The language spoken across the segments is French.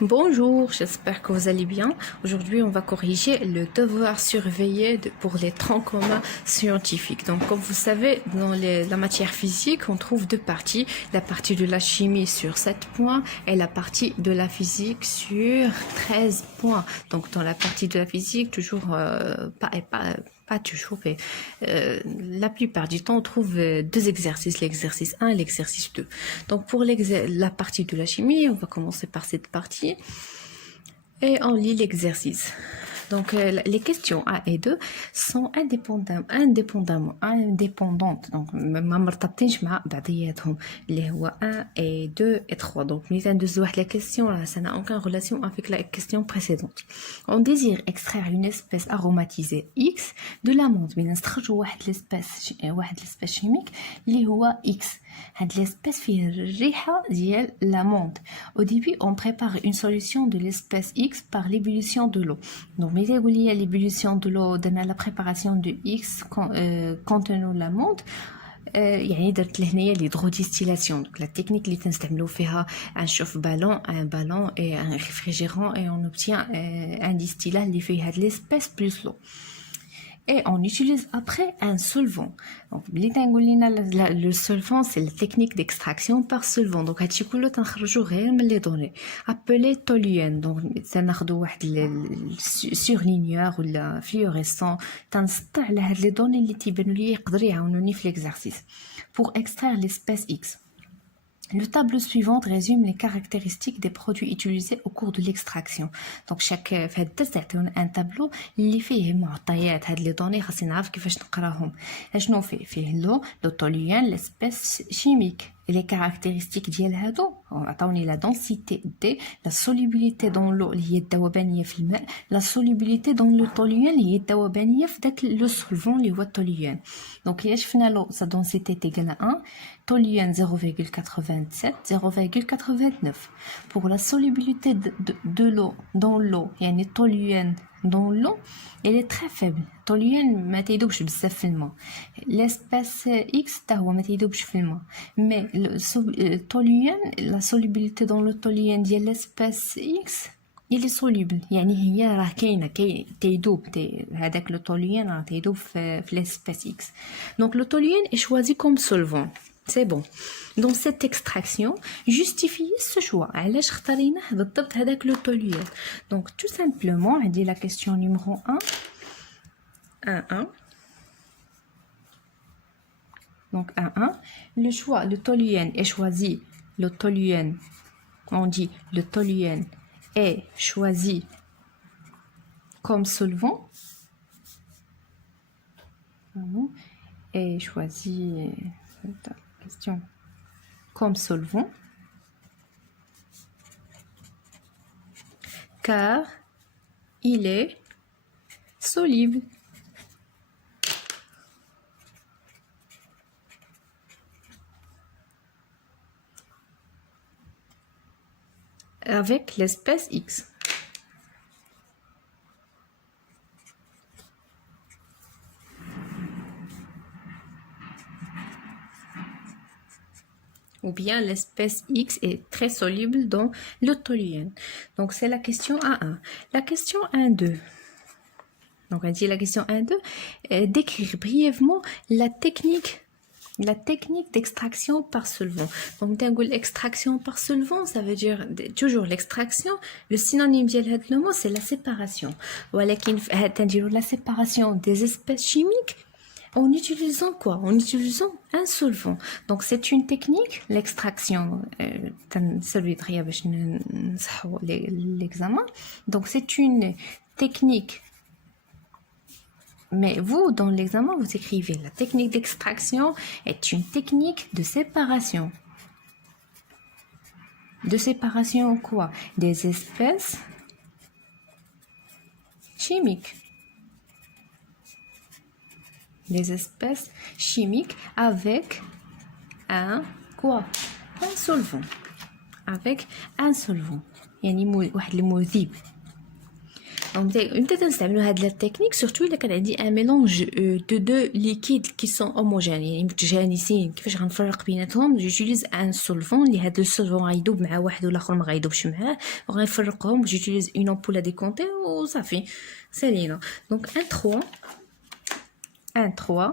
Bonjour, j'espère que vous allez bien. Aujourd'hui, on va corriger le devoir surveillé pour les troncs communs scientifiques. Donc, comme vous savez, dans la matière physique, on trouve deux parties. La partie de la chimie sur 7 points et la partie de la physique sur 13 points. Donc, dans la partie de la physique, toujours pas toujours, mais la plupart du temps, on trouve deux exercices, l'exercice 1 et l'exercice 2. Donc, pour la partie de la chimie, on va commencer par cette partie et on lit l'exercice. Donc, les questions 1 et 2 sont indépendantes. Donc, ما مرتبطينش مع بعضياتهم اللي هو 1 et 2 et 3. Donc, ملي ندوزو واحد la question, ça n'a aucune relation avec la question précédente. On désire extraire une espèce aromatisée X de l'amande. Mais نستخرجوا واحد l'espèce chimique اللي هو X. هاد l'espèce فيه الريحة ديال l'amande. Au début, on prépare une solution de l'espèce X par l'ébullition de l'eau. Donc, mais il y a l'ébullition de l'eau dans la préparation de X contenant l'amande. يعني درت لهنايا l'hydrodistillation. Donc, la technique اللي تنستعملو فيها نشوف un ballon et un réfrigérant et on obtient un distillat اللي فيه هاد l'espèce plus l'eau. Et on utilise après un solvant. Donc, le solvant, c'est la technique d'extraction par solvant. Donc, هادشي كله تنخرجو غير من les données appelé toluène. Donc, تناخدو واحد surligneur ولا fluorescent تنسطع على هاد les données اللي تيبانو لي يقدر يعاونوني في l'exercice pour extraire l'espèce X. Le tableau suivant résume les caractéristiques des produits utilisés au cours de l'extraction. Donc chaque في هاد الدرس تعطيونا un tableau اللي فيه معطيات هاد لي دوني خاصني نعرف كيفاش نقراهم. اشنو فيه لو toluène l'espèce chimique. Et les caractéristiques ديال هادو عطاوني la densité D, la solubilité dans l'eau اللي هي الذوبانية في الماء, la solubilité dans le toluène اللي هي الذوبانية في داك لو solvant اللي هو التوليان. Donc إلا شفنا له sa densité est égale à 1, toluène 0,87, 0,89. Pour la solubilité de l'eau dans l'eau, يعني toluène dans l'eau, elle est très faible. toluène ما تيذوبش بزاف في الماء. l'espèce X تا هو ما تيذوبش في الماء. mais le toluène, la solubilité dans le toluène ديال l'espèce X il est soluble. يعني هي راه كاينه تيذوب هذاك لو toluène راه تيذوب في l'espèce X. donc le toluène est choisi comme solvant. C'est bon. Dans cette extraction, justifiez ce choix. علاش اختاريناه بالضبط هذاك لو toluène. Donc tout simplement, on dit la question numéro 1. 1. Donc 1. Le choix, le toluène est choisi. Le toluène, on dit le toluène est choisi comme solvant. Est choisi. Question. Comme solvant. Car il est soluble. Avec l'espèce X. Ou bien l'espèce X est très soluble dans le toluène. Donc c'est la question A1. La question 1-2. Donc on dit la question 1-2, décrire brièvement la technique d'extraction par solvant. Donc l'extraction par solvant, ça veut dire toujours l'extraction. Le synonyme de ce mot, c'est la séparation. La séparation des espèces chimiques en utilisant quoi? En utilisant un solvant. Donc c'est une technique, l'extraction. L'examen. Donc c'est une technique. Mais vous, dans l'examen, vous écrivez la technique d'extraction est une technique de séparation. De séparation quoi? Des espèces chimiques. Des espèces chimiques avec un quoi? Un solvant. Avec un solvant. يعني واحد المذيب. peut-être نستعملوا هاد la technique surtout إلا كان عندي un mélange de deux liquides qui sont homogènes يعني متجانسين. كيفاش غنفرق بيناتهم؟ j'utilise un solvant اللي هاد السولفون غيدوب مع واحد والاخر ما غيدوبش معاه وغنفرقهم. j'utilise une ampoule à décompter وصافي سالينا. donc 1-3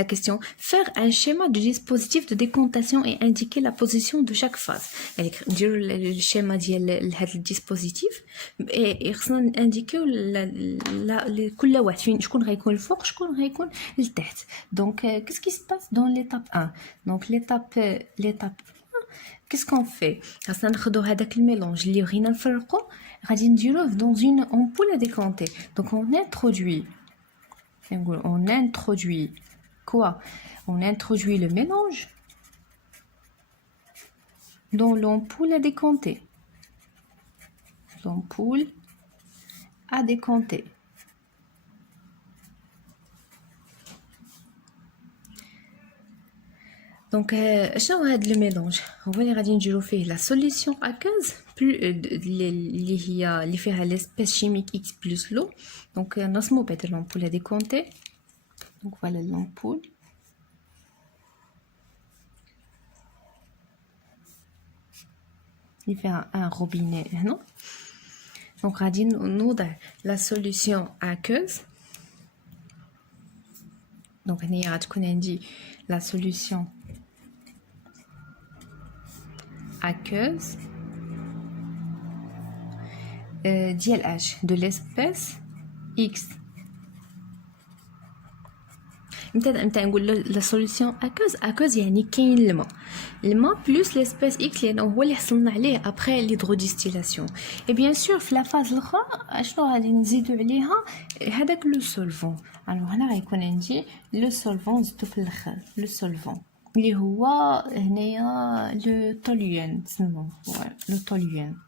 la question faire un schéma du dispositif de décomptation et indiquer la position de chaque phase. يعني نديروا الشيما ديال هذا الديسبوزيتيف خصنا نديكيو كل واحد فين شكون غيكون الفوق شكون غيكون لتحت. donc qu'est-ce qui se passe dans l'étape 1. donc l'étape qu'est-ce qu'on fait خاصنا ناخذوا هذاك الميلونج اللي بغينا نفرقوا غادي نديروه dans une ampoule à décompter. donc on introduit quoi? On introduit le mélange dans l'ampoule à décompter. L'ampoule à décompter. Donc, شنو هاد le mélange؟ هو اللي غادي نديرو فيه la solution aqueuse plus اللي فيها l'espèce chimique X plus l'eau. Donc, نرسمو بعد l'ampoule à décompter. donc voilà l'ampoule. il fait un robinet non. donc غادي نوضع la solution aqueuse. donc هنايا غتكون عندي la solution aqueuse ديال H de l'espèce X. متى نقول لا سوليسيون اكوز يعني كاين الماء بلس ليسبيس اكس لانه هو اللي حصلنا عليه ابري ليدروديستيلاسيون. اي بيان سور في لا فاز الاخرى اشنو غادي نزيدو عليها هذاك لو سولفون. الو هنا غيكون عندي لو سولفون زدتو في الاخر لو سولفون اللي هو هنايا لو توليون سموه لو توليون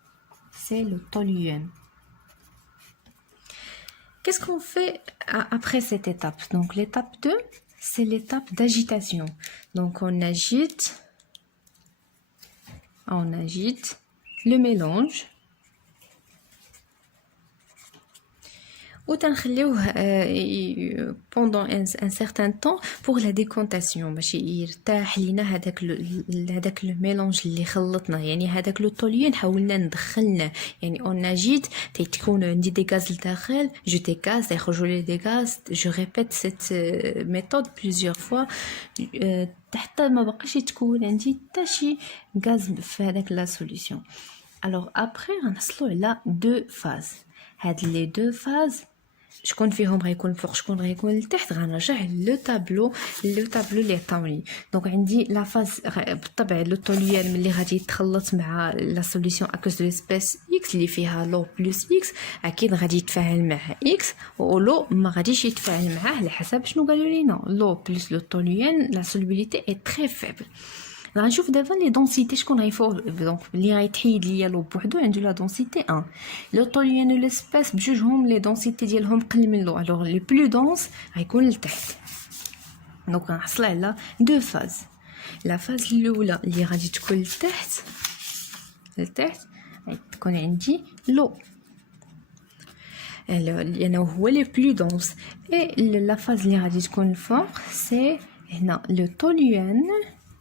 سي لو توليون. Qu'est-ce qu'on fait après cette étape? Donc l'étape 2, c'est l'étape d'agitation. Donc on agite le mélange. وتنخليوه pendant un certain temps pour la décantation باش يرتاح لينا هذاك لو ميلونج اللي خلطنا. يعني هذاك لو طوليون حاولنا ندخلنا يعني اون اجيت تكون عندي دي غاز لداخل جو دي غاز يخرجوا لي دي غاز. جو ريبيت سيت ميثود بليزيور فوا حتى ما بقاش تكون عندي حتى شي غاز في هذاك لا سوليوشن. الوغ ابري غنحصلوا على دو فاز. هاد لي دو فاز شكون فيهم غيكون فوق شكون غيكون لتحت غنرجع لو طابلو اللي عطاوني. دونك عندي لا فاز بالطبع لو طوليون ملي غادي يتخلط مع لا سوليوشن اكوز دو ليسبيس اكس اللي فيها لو بلس اكس اكيد غادي يتفاعل مع اكس ولو ما غاديش يتفاعل معاه على حسب شنو قالوا لينا لو بلس لو طوليون لا سولوبيليتي اي تري فيبل. غنشوف دابا لي دونسيتي شكون غيفوق. دونك اللي غيتحيد ليا لو بوحدو عنده لا دونسيتي 1 لو طوليون و ليسبيس بجوجهم لي دونسيتي ديالهم قل من لو. الوغ لي بلو دونس غيكون لتحت. دونك غنحصل على دو فاز. لا فاز الاولى اللي غادي تكون لتحت غتكون عندي لو لانه هو لي بلو دونس. اي لا فاز اللي غادي تكون الفوق سي هنا لو طوليون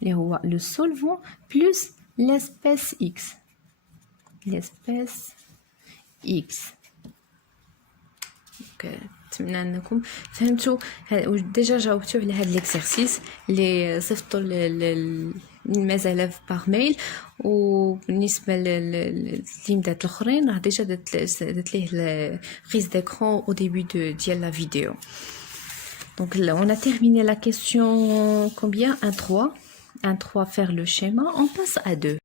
اللي هو لو سولفون بلس ليسبيس اكس نتمنى انكم فهمتوا ديجا جاوبتوا على هذا ليكسيرسيس اللي صيفطوا المزالة باغ ميل. وبالنسبه للتيمات الاخرين راه ديجا درت ليه بريز d'écran au début ديال لا فيديو. Donc là, on a terminé la question combien 1-3 faire le schéma, on passe à 2.